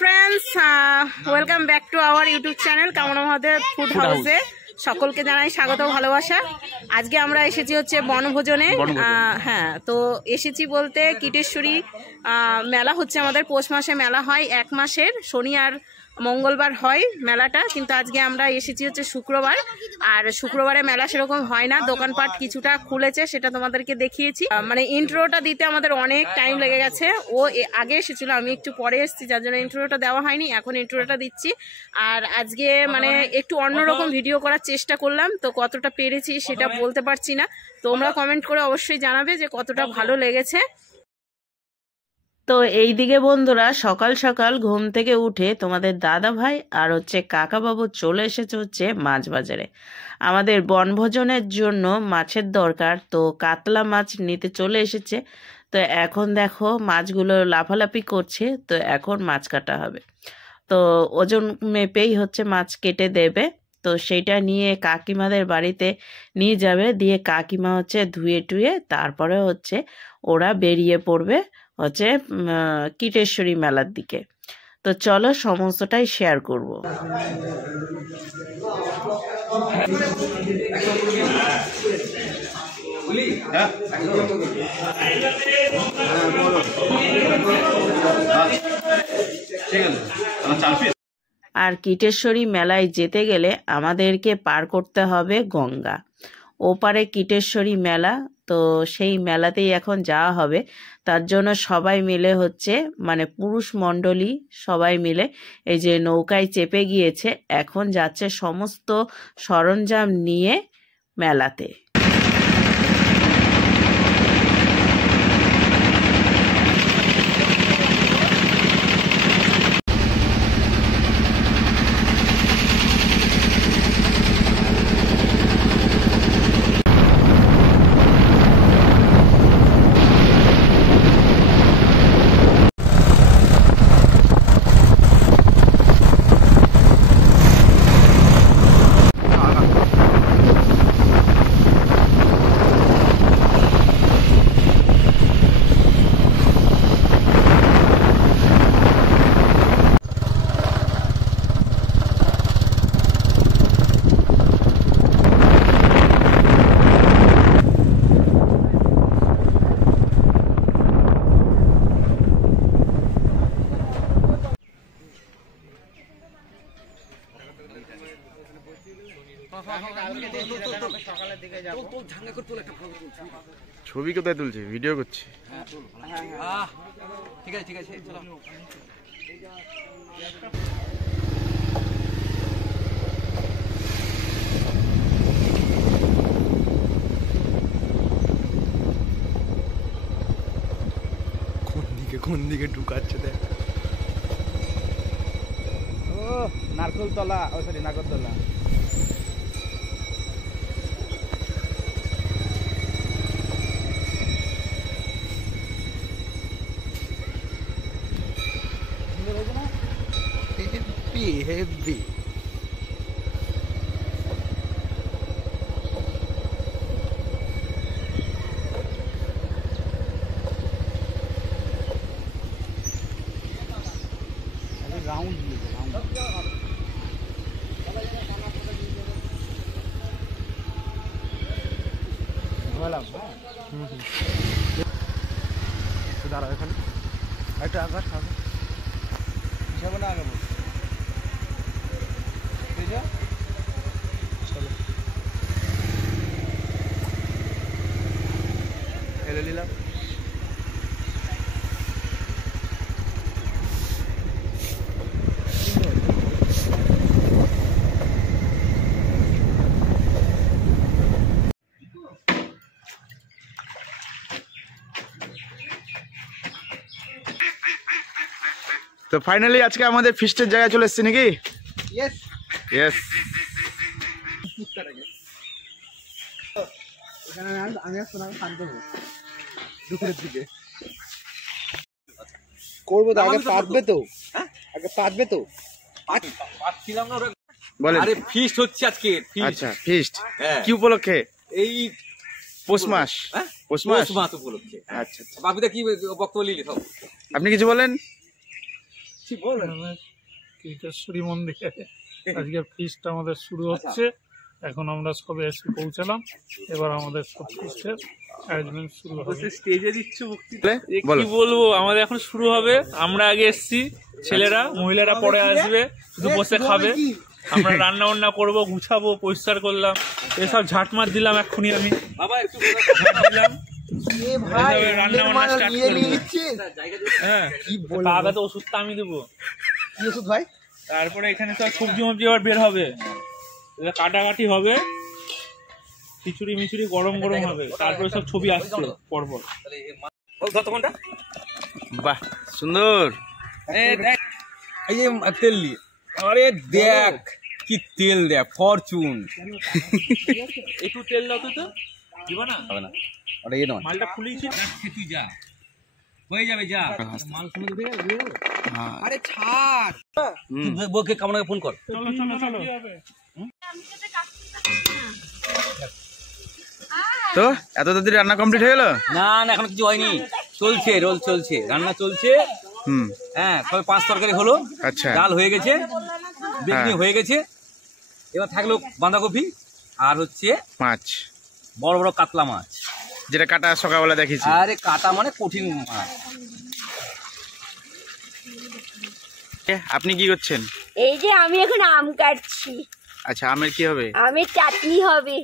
Friends, welcome back to our YouTube channel কামনা Mahadev food হাউসে। সকলকে জানাই স্বাগত ভালোবাসা। আজকে আমরা এসেছি হচ্ছে বনভোজনে। হ্যাঁ, তো এসেছি বলতে কীটেশ্বরী মেলা হচ্ছে আমাদের। পৌষ মাসে মেলা হয়, 1 মাসের শনি আর মঙ্গলবার হয় মেলাটা, কিন্তু আজকে আমরা এসেছি হচ্ছে শুক্রবার। আর শুক্রবারে মেলা সেরকম হয় না, দোকানপাট কিছুটা খুলেছে, সেটা তোমাদেরকে দেখিয়েছি। মানে ইন্ট্রোটা দিতে আমাদের অনেক টাইম লেগে গেছে। ও আগে এসেছিল, আমি একটু পরে এসেছি, যার জন্য ইন্ট্রোটা দেওয়া হয়নি। এখন ইন্ট্রোটা দিচ্ছি। আর আজকে মানে একটু অন্যরকম ভিডিও করার চেষ্টা করলাম, তো কতটা পেরেছি সেটা বলতে পারছি না। তোমরা কমেন্ট করে অবশ্যই জানাবে যে কতটা ভালো লেগেছে। তো এই দিকে বন্ধুরা, সকাল সকাল ঘুম থেকে উঠে তোমাদের দাদা ভাই আর হচ্ছে কাকা বাবু চলে এসেছে হচ্ছে মাছ বাজারে। আমাদের বনভোজনের জন্য মাছের দরকার, তো কাতলা মাছ নিতে চলে এসেছে। তো এখন দেখো মাছগুলো লাফালাফি করছে, তো এখন মাছ কাটা হবে। তো ওজন মেপেই হচ্ছে মাছ কেটে দেবে। তো সেইটা নিয়ে কাকিমাদের বাড়িতে নিয়ে যাবে, দিয়ে কাকিমা হচ্ছে ধুয়ে টুয়ে তারপরে হচ্ছে ওরা বেরিয়ে পড়বে হচ্ছে কীটেশ্বরী মেলার দিকে। তো চলো সমস্তটাই শেয়ার করব। আর কীটেশ্বরী মেলায় যেতে গেলে আমাদেরকে পার করতে হবে গঙ্গা। ওপারে কীটেশ্বরী মেলা, তো সেই মেলাতেই এখন যাওয়া হবে। তার জন্য সবাই মিলে হচ্ছে মানে পুরুষ মণ্ডলী সবাই মিলে এই যে নৌকায় চেপে গিয়েছে, এখন যাচ্ছে সমস্ত সরঞ্জাম নিয়ে মেলাতে। ছবি কোথায় তুলছি? ভিডিও করছি। ঠিক আছে ঠিক আছে, চলো। কোন দিকে ঢুকাচ্ছে দেখ। ও নারকোলতলা, ও সরি নাগরতলা। হেভি রাউন্ড দিয়েছে, রাউন্ড বললাম। দাঁড়া এখানে একটা আকাশ খাবে হিসাবে না আগে বল। ঠিক আছে, চলো এলে নিলাম। তো ফাইনালি আজকে আমাদের ফিস্টের জায়গায় চলে এসেছি নাকি? Yes yes. এখানে আমি আসতে না, শান্ত হবো দুপুরের দিকে করবো। তো আগে পাতবে তো, আগে পাতবে তো। পাচ্ছিলাম না। বলেন। আরে ফিস্ট হচ্ছে আজকে। আচ্ছা, ফিস্ট হ্যাঁ। কি উপলক্ষে? এই পৌষ মাস। হ্যাঁ, পৌষ মাস পৌষ মাস উপলক্ষে। আচ্ছা আচ্ছা। বাপিদা কি বক্তব্য নিলি? আপনি কিছু বলেন। কীর্তেশ্বরী মন্দিরে আজকে ফিস্ট আমাদের শুরু হচ্ছে। এখন আমরা সবে এসে পৌঁছালাম, এবার আমাদের সব ফিস্টের অ্যারেঞ্জমেন্ট শুরু হবে। স্টেজে দিচ্ছ বলো। কি বলবো, আমাদের এখন শুরু হবে। আমরা আগে এসছি, ছেলেরা মহিলারা পরে আসবে, শুধু বসে খাবে। আমরা রান্না বান্না করবো, গুছাবো, পরিষ্কার করলাম, এসব ঝাঁটমার দিলাম। এক্ষুনি আমি দিলাম রান্না বান্না স্টার্ট করবো। হ্যাঁ, আগে তো ওষুধটা আমি দেবো। ওষুধ ভাই? তারপরে এখানে সব সবজি মবজি আবার বের হবে, কাটাকাটি হবে, খিচুড়ি মিচুড়ি গরম গরম হবে। তারপরে সব ছবি আসছে পরপর। বাহ, সুন্দর। এই যে তেল দিয়ে, আরে দেখ কি তেল দেখ, ফরচুন। একটু তেল দাও তো, দিবা না? হবে না, ওটা ইয়ে নয়। মালটা ফুলিয়েছি। তুই যা, হয়ে যাবে, যা। মাল শুনে দিবে। আরে ছাড়, তুই বউকে কামনাকে ফোন কর। চলো চলো চলো। তো এত তাড়াতাড়ি রান্না কমপ্লিট হয়ে গেল? না না, এখন কিছু হয়নি, চলছে, রোল চলছে, রান্না চলছে। হ্যাঁ, সবে 5 তরকারি হলো। আচ্ছা, ডাল হয়ে গেছে, বেগুনি হয়ে গেছে। এবার থাকলো বাঁধাকপি আর হচ্ছে মাছ, বড় বড় কাতলা মাছ, যেটা কাটা সকালবেলা দেখেছি। আরে কাটা মানে কঠিন মাছ। আপনি কি করছেন? এই যে আমি এখন আম কাটছি। আচ্ছা, আমের কি হবে? আমের চাটনি হবে।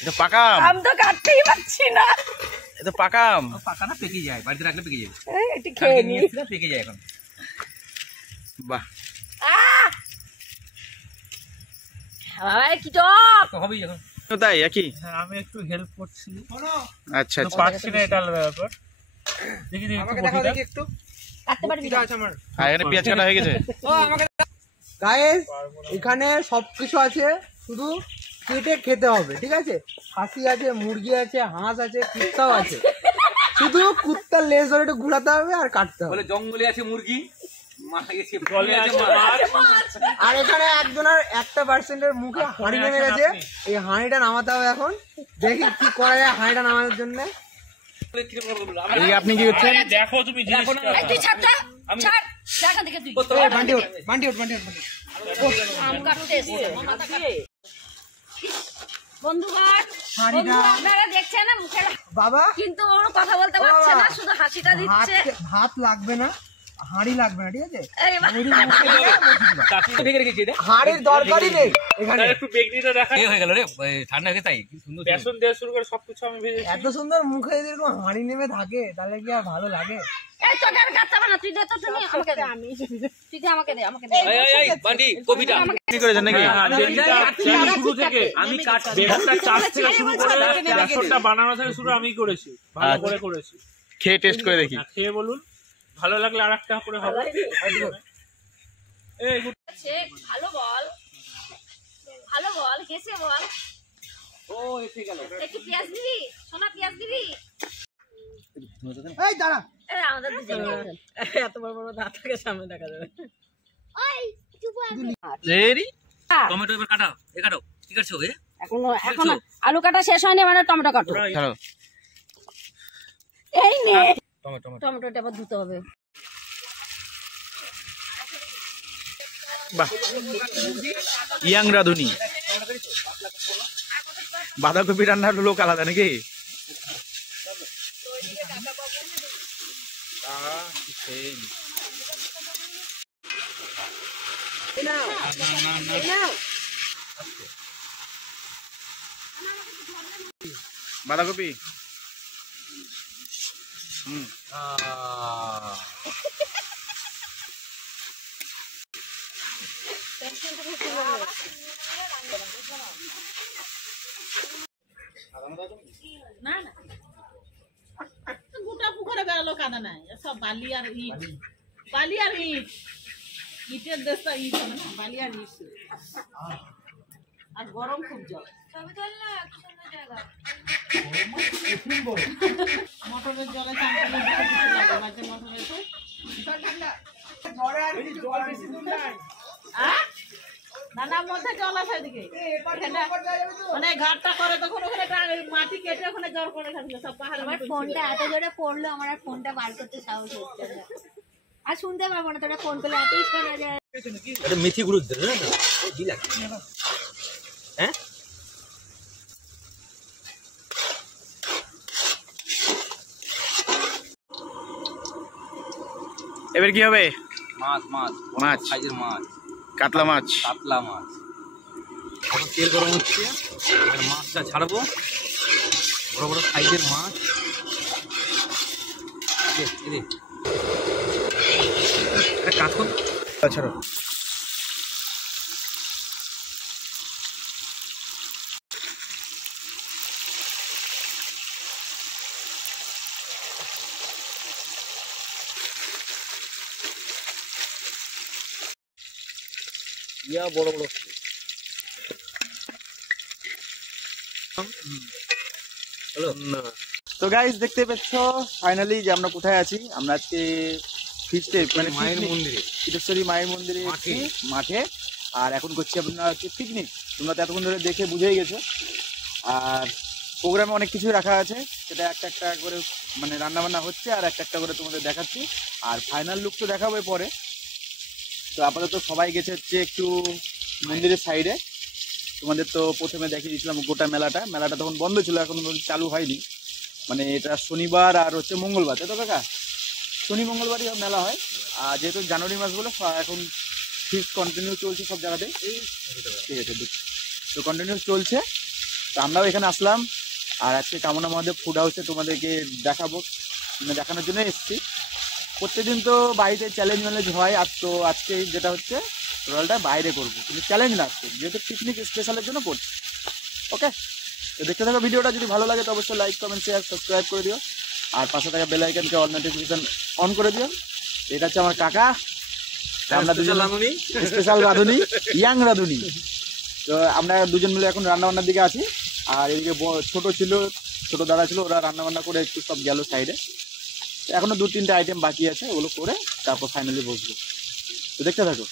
এটা পাকা আম? আম তো কাটতেই পারছি না। এটা পাকা আম? পাকা না, পেকে যায়, বাড়িতে রাখলে পেকে যাবে। একটু খেয়ে নি। পেকে যায় এখন। বাহ, কি টক তো হবেই এখন। তো তাই একই। হ্যাঁ, আমি একটু হেল্প করছি। আচ্ছা আচ্ছা, পারছি না, এটা আলাদা ব্যাপার। দেখি দেখি একটু কাটতে পারবি না? আর এখানে পেঁয়াজ কাটা হয়ে গেছে। গাইস, এখানে সবকিছু আছে, শুধু কেটে খেতে হবে, ঠিক আছে? খাসি আছে, মুরগি আছে, হাঁস আছে, কুত্তাও আছে। শুধু কুত্তার লেজ ধরে একটু ঘুরাতে হবে আর কাটতে হবে। বলে জঙ্গলে আছে মুরগি, মাঠে গেছে জলে আছে মাছ। আর এখানে একজনের 1% মুখে হাঁড়ি নেমে গেছে, এই হাঁড়িটা নামাতে হবে এখন। দেখি কি করা যায় হাঁড়িটা নামানোর জন্য। এই আপনি কি করছেন? দেখো তুমি জিনিসটা। তুই ছাড়টা ছাড়, দেখা দেখে তুই এই বান্টি ওঠ, বান্টি ওঠ, বান্টি ওঠ, বান্টি ওঠ। আম কাটতে এসেছে। বন্ধুগণ, হাঁড়িটা আপনারা দেখছেন না মুখের, বাবা, কিন্তু ওর কথা বলতে পারছে না, শুধু হাসিটা দিচ্ছে। ভাত লাগবে না, হাঁড়ি লাগবে না, ঠিক আছে? এই বা- মুড়ি মুখে দিয়ে বসে দাও। চাকরি ঢেকে রেখেছি এটা। হাঁড়ির দরকারই নেই এখানে। একটু বেগনিটা দেখা। এ হয়ে গেল রে, ঠান্ডা হয়ে তাই কি সুন্দর। বেসন দিয়ে শুরু করে সবকিছু আমি ভেজেছি। এত সুন্দর মুখে যদি এরকম হাঁড়ি নেমে থাকে তাহলে কি আর ভালো লাগে? এই তোকে আর কাটতে হবে না, তুই দে তো, তুমি আমাকে দে। তুই দে, আমাকে দে, আমাকে দে। এই বান্টি কপিটা কি করেছেন নাকি? শুরু থেকে আমি বেসনটা চাষ থেকে শুরু করে বেসনটা বানানো থেকে শুরু আমি করেছি, ভালো করে করেছি। খেয়ে টেস্ট করে দেখি। খেয়ে বলুন, ভালো লাগলে আর একটা করে হবে। এই ভালো বল, ভালো বল, হেসে বল। ও এসে গেল। একটু পেঁয়াজ দিবি, সোনা পেঁয়াজ দিবি। এই দাঁড়া, এই আমাদের দুজনের এত বড় বড় দাঁত থাকে, সামনে দেখা যাবে। রেডি, টমেটো এবার কাটাও, এ কাটাও, ঠিক আছে? ওকে, এখন আলু কাটা শেষ হয়নি, মানে টমেটো কাটো। চলো। এই নে, টমেটো টমেটোটা আবার ধুতে হবে। বাহ, ইয়াং রাধুনি। বাঁধাকপি রান্নার লোক আলাদা নাকি? বাঁধাকপি গোটা পুকুরে বেড়ালো কাদা নাই, সব বালি আর ইট, বালি আর ইট, ইটের দেশ তো ইট না, বালি আর ইট, আর গরম খুব জল। মোটরের জলে চান করলে কিছু লাগে, মাঝে মোটর এসে নানার মধ্যে জল আছে এদিকে মানে ঘাটটা করে তখন ওখানে একটা মাটি কেটে ওখানে জল করে থাকলো সব পাহাড়। আমার ফোনটা এত জোরে পড়লো আমার আর ফোনটা বার করতে সাহস হচ্ছে না আর শুনতে পারবো না তোরা ফোন করলে এতই শোনা যায় এটা মেথি গুঁড়ো দিতে না দিলা হ্যাঁ এবার কি হবে? মাছ মাছ মাছ। সাইজের মাছ, কাতলা মাছ। কাতলা মাছ। এখন তেল গরম হচ্ছে, এবার মাছটা ছাড়বো। বড় বড় সাইজের মাছ। কাজ কর ছাড়ো। ইয়া বড় বড় তো গাইস দেখতে পেচ্ছ ফাইনালি যে আমরা কোথায় আছি। আমরা আজকে ফিস্টে মানে মায়ের মন্দিরে, সিদ্ধেশ্বরী মায়ের মন্দিরে মাঠে। আর এখন করছি আপনার হচ্ছে পিকনিক। তোমরা তো এতক্ষণ ধরে দেখে বুঝেই গেছো। আর প্রোগ্রামে অনেক কিছু রাখা আছে, সেটা একটা একটা করে মানে রান্না বান্না হচ্ছে আর একটা একটা করে তোমাদের দেখাচ্ছি। আর ফাইনাল লুক তো দেখাবো পরে। তো আপাতত সবাই গেছে হচ্ছে একটু মন্দিরের সাইডে। তোমাদের তো প্রথমে দেখিয়ে দিয়েছিলাম গোটা মেলাটা তখন বন্ধ ছিল, এখন চালু হয়নি। মানে এটা শনিবার আর হচ্ছে মঙ্গলবার, তাই তো কাকা? শনি মঙ্গলবারই মেলা হয়। আর যেহেতু জানুয়ারি মাস বলে এখন ফিস্ট কন্টিনিউ চলছে সব জায়গাতেই। ঠিক আছে, তো কন্টিনিউ চলছে। তো আমরাও এখানে আসলাম। আর আজকে কামনা মহাদেব ফুড হাউসে তোমাদেরকে দেখাবো, মানে দেখানোর জন্য এসেছি। প্রত্যেকদিন তো বাড়িতে চ্যালেঞ্জ হয়, আর তো আজকে যেটা হচ্ছে রোলটা বাইরে করবো, কিন্তু চ্যালেঞ্জ না আজকে, যেহেতু পিকনিক স্পেশালের জন্য করছি। ওকে, তো দেখতে থাকো ভিডিওটা। যদি ভালো লাগে তো অবশ্যই লাইক কমেন্ট শেয়ার সাবস্ক্রাইব করে দিও। আর পাশে থাকা বেল আইকনকে অল নোটিফিকেশন অন করে দিও। এটা হচ্ছে আমার কাকা, আমরা দুজন স্পেশাল রাঁধুনি, ইয়াং রাঁধুনি। তো আমরা দুজন মিলে এখন রান্নাবান্নার দিকে আছি। আর এদিকে ছোট দাদা ছিল, ওরা রান্নাবান্না করে একটু সব গেল সাইডে। এখনো 2-3টে আইটেম বাকি আছে, ওগুলো করে তারপর ফাইনালি বসবো। তো দেখতে থাকো।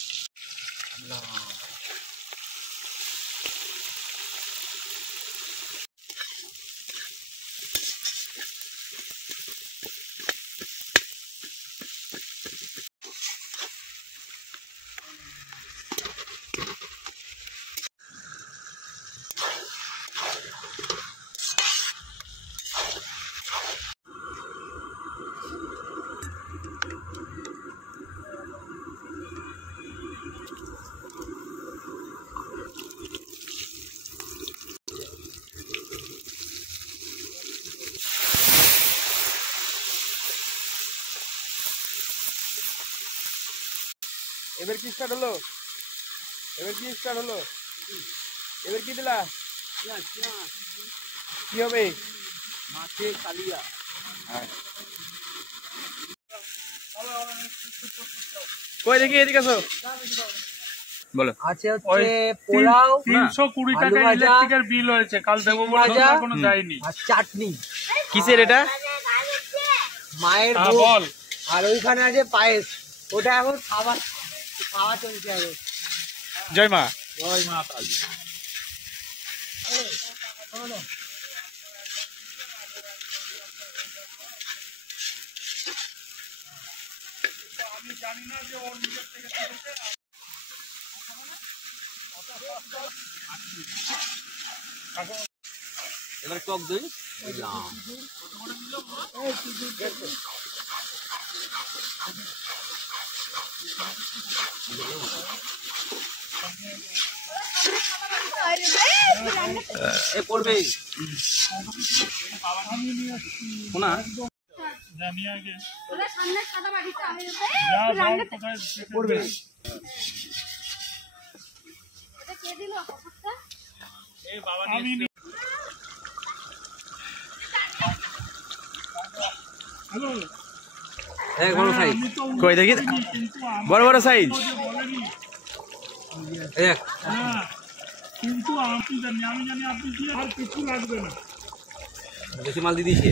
এবার কি স্টার্ট হলো? এবার কি দিলা? কি হবে? মাছে কালিয়া। কই দেখি, এদিকে আসো। বলো। আছে হচ্ছে পোলাও, 320 টাকা ইলেকট্রিকের বিল হয়েছে, কাল দেবো বলে এখনো যায়নি। আর চাটনি। কিসের এটা? মায়ের বল। আর ওইখানে আছে পায়েস, ওটা এখন খাওয়া চলছে এখন। জয় মা। জয় মা কালী। এবার টক দই দিলাম। করবে শোনা জানি আগে ওরা সামনে সাদা বাড়িতে আমি যা বল কোথায় করবে। এটা কে দিল কাপড়টা এই বাবা আমি হ্যালো এক বড় সাইজ। কই দেখি, বড় বড় সাইজ। এক হ্যাঁ, কিন্তু আমি জানি আপনি কি আর কিছু লাগবে না। বেশি মাল দিয়ে দিয়েছে।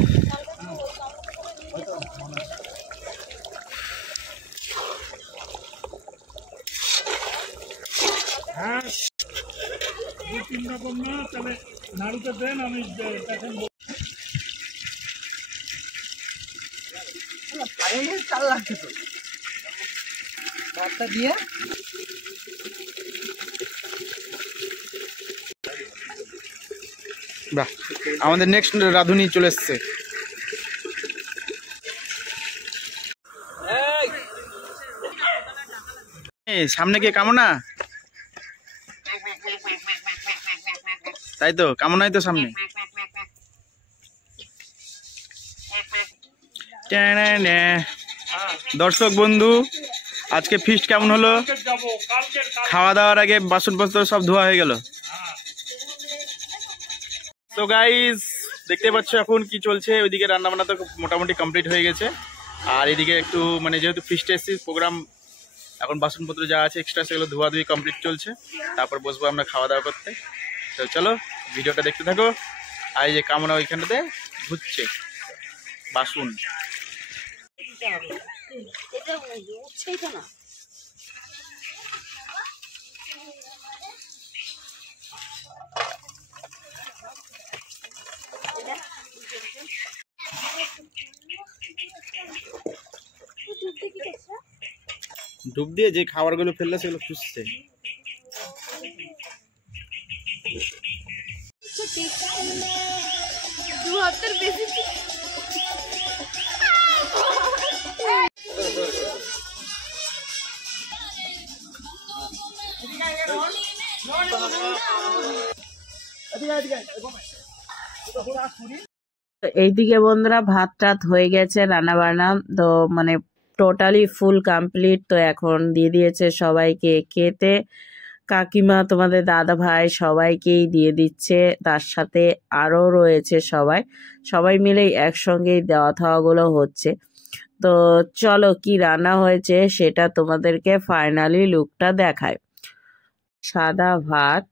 হ্যাঁ 2-3 রকম না, তাহলে নাড়ুতে দেন, আমি দেখেন চাল লাগছে তো ভাতটা দিয়ে। বাহ, আমাদের নেক্সট রাঁধুনি চলে এসছে। সামনে কে কামনা? তাই তো, কামনাই তো সামনে। দর্শক বন্ধু, আজকে ফিস্ট কেমন হলো? খাওয়া দাওয়ার আগে বাসনপত্র সব ধোয়া হয়ে গেল। তো গাইস, দেখতে পাচ্ছ এখন কি চলছে। ওইদিকে রান্না বান্না তো মোটামুটি কমপ্লিট হয়ে গেছে, আর এদিকে একটু মানে যেহেতু ফিস্টে এসেছি প্রোগ্রাম, এখন বাসনপত্র যা আছে এক্সট্রা সেগুলো ধোয়াধুয়ি কমপ্লিট চলছে, তারপর বসবো আমরা খাওয়া দাওয়া করতে। তো চলো ভিডিওটা দেখতে থাকো। আর এই যে কামনা ওইখানটাতে ধুচ্ছে বাসন। ডুব দিয়ে যে খাবারগুলো ফেললে সেগুলো খুঁজছে। এইদিকে বন্ধুরা ভাত টাত হয়ে গেছে, রান্না বান্না তো মানে টোটালি ফুল কমপ্লিট। তো এখন দিয়ে দিয়েছে সবাইকে খেতে, কাকিমা, তোমাদের দাদা ভাই সবাইকেই দিয়ে দিচ্ছে, তার সাথে আরও রয়েছে সবাই, সবাই মিলেই একসঙ্গেই দেওয়া থাওয়াগুলো হচ্ছে। তো চলো কি রান্না হয়েছে সেটা তোমাদেরকে ফাইনালি লুকটা দেখায়। সাদা ভাত,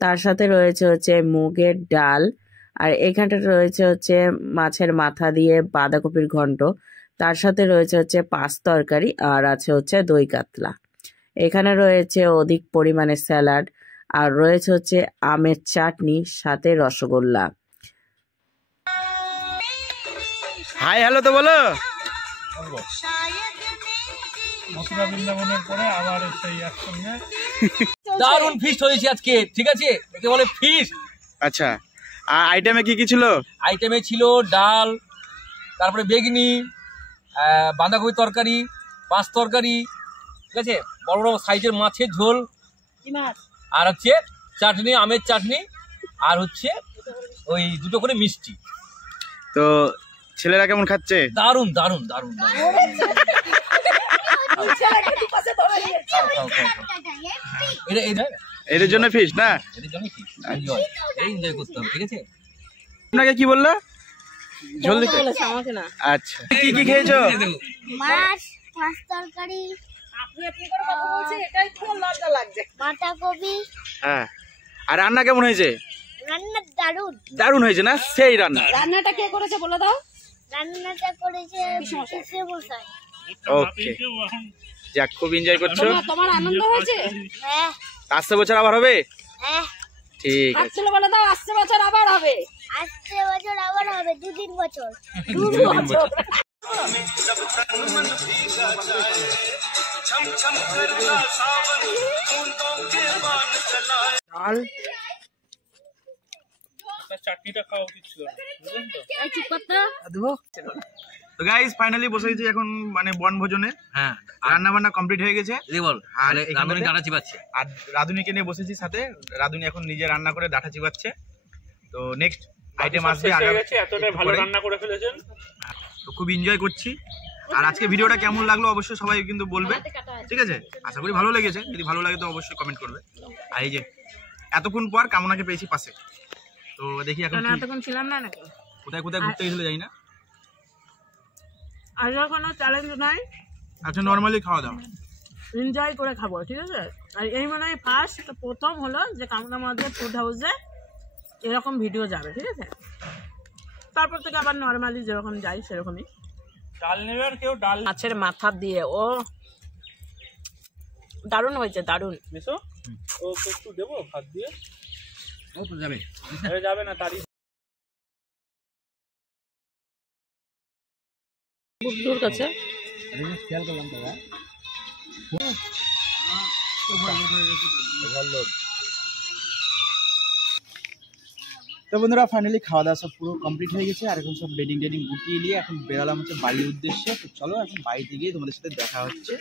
তার সাথে রয়েছে হচ্ছে মুগের ডাল, আর এখানটা রয়েছে হচ্ছে মাছের মাথা দিয়ে বাঁধাকপির ঘন্ট, তার সাথে রয়েছে হচ্ছে পাঁচ তরকারি, আর আছে হচ্ছে দই কাতলা। এখানে রয়েছে অধিক পরিমাণে স্যালাড, আর রয়েছে হচ্ছে আমের চাটনি, সাথে রসগোল্লা। হাই হ্যালো তো বলো। মথুরা বৃন্দাবনের পরে আবার সেই একসঙ্গে দারুণ ফিস্ট হয়েছে আজকে, ঠিক আছে, একে বলে ফিস্ট। আচ্ছা, আর আইটেমে কি কি ছিল? আইটেমে ছিল ডাল, তারপরে বেগনি, বাঁধাকপি তরকারি, পাঁচ তরকারি, ঠিক আছে, বড় বড় সাইজের মাছের ঝোল, আর হচ্ছে চাটনি, আমের চাটনি, আর হচ্ছে ওই দুটো করে মিষ্টি। তো ছেলেরা কেমন খাচ্ছে? দারুণ দারুণ দারুণ দারুণ। এদের জন্য ফিস্ট না? এদের জন্য কি এনজয় করতে হবে, ঠিক আছে। আপনাকে কি বললো? ঝোল দিতে? আমাকে না। আচ্ছা, কি কি খেয়েছো? মাছ, মাছ তরকারি, বাঁধাকপি। হ্যাঁ, আর রান্না কেমন হয়েছে? রান্না দারুণ। দারুণ হয়েছে না? সেই রান্না। রান্নাটা কে করেছে বলে দাও? রান্নাটা করেছে পিসে মশাই। ওকে, যাক, খুব এনজয় করছো। তোমার আনন্দ হয়েছে? হ্যাঁ আসছে বছর আবার হবে? হ্যাঁ। ঠিক আছে, আসলে বলে দাও আসছে বছর আবার হবে। আসছে বছর আবার হবে, 2-3 বছর। ডাল চাটনিটা খাওয়া উচিত ছিল, বুঝলেন তো? দেবো। তো গাইস ফাইনালি বসে গেছি এখন মানে বনভোজনে। হ্যাঁ, রান্না বান্না কমপ্লিট হয়ে গেছে। বল, আর রাঁধুনি ডাটা চিবাচ্ছে। আর রাঁধুনিকে নিয়ে বসেছি সাথে, রাঁধুনি এখন নিজে রান্না করে ডাঁটা চিবাচ্ছে। তো নেক্সট আইটেম আসবে, এতটাই ভালো রান্না করে ফেলেছেন, তো খুব এনজয় করছি। আর আজকে ভিডিওটা কেমন লাগলো অবশ্যই সবাই কিন্তু বলবে, ঠিক আছে। আশা করি ভালো লেগেছে, যদি ভালো লাগে তো অবশ্যই কমেন্ট করবে। আর এই যে এতক্ষণ পর কামনাকে পেয়েছি পাশে, তো দেখি এখন এতক্ষণ ছিলাম না নাকি? কোথায় কোথায় ঘুরতে গেছিল জানি না। আজ কোনো চ্যালেঞ্জ নাই, আচ্ছা নর্মালি খাওয়া দাওয়া এনজয় করে খাবো, ঠিক আছে। আর এই মনে হয় ফার্স্ট প্রথম হলো যে কামনা মাঝে ফুড হাউসে এরকম ভিডিও যাবে, ঠিক আছে। তারপর থেকে আবার নর্মালি যেরকম যাই সেরকমই। ডাল নেবে আর কেউ ডাল মাছের মাথা দিয়ে, ও দারুণ হয়েছে, দারুণ। মিশো ও একটু দেবো ভাত দিয়ে ও তো যাবে যাবে না তারই বুদ্ধুর কাছে খেয়াল করলাম দাদা তো বন্ধুরা ফাইনালি খাওয়া দাওয়া সব পুরো কমপ্লিট হয়ে গেছে আর এখন সব বেডিং টেডিং গুটিয়ে নিয়ে এখন বেরালাম হচ্ছে বাড়ির উদ্দেশ্যে। তো চলো এখন বাড়িতে গিয়ে তোমাদের সাথে দেখা হচ্ছে।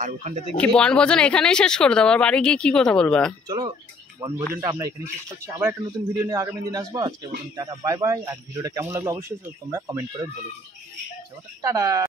আর ওখানটাতে কি বনভোজন এখানেই শেষ করে দাও, আর বাড়ি গিয়ে কি কথা বলবা? চলো বনভোজনটা আমরা এখানেই শেষ করছি, আবার একটা নতুন ভিডিও নিয়ে আগামী দিন আসবো। আজকে মতন টাটা বাই বাই। আর ভিডিওটা কেমন লাগলো অবশ্যই তোমরা কমেন্ট করে বলে দিও। টাটা।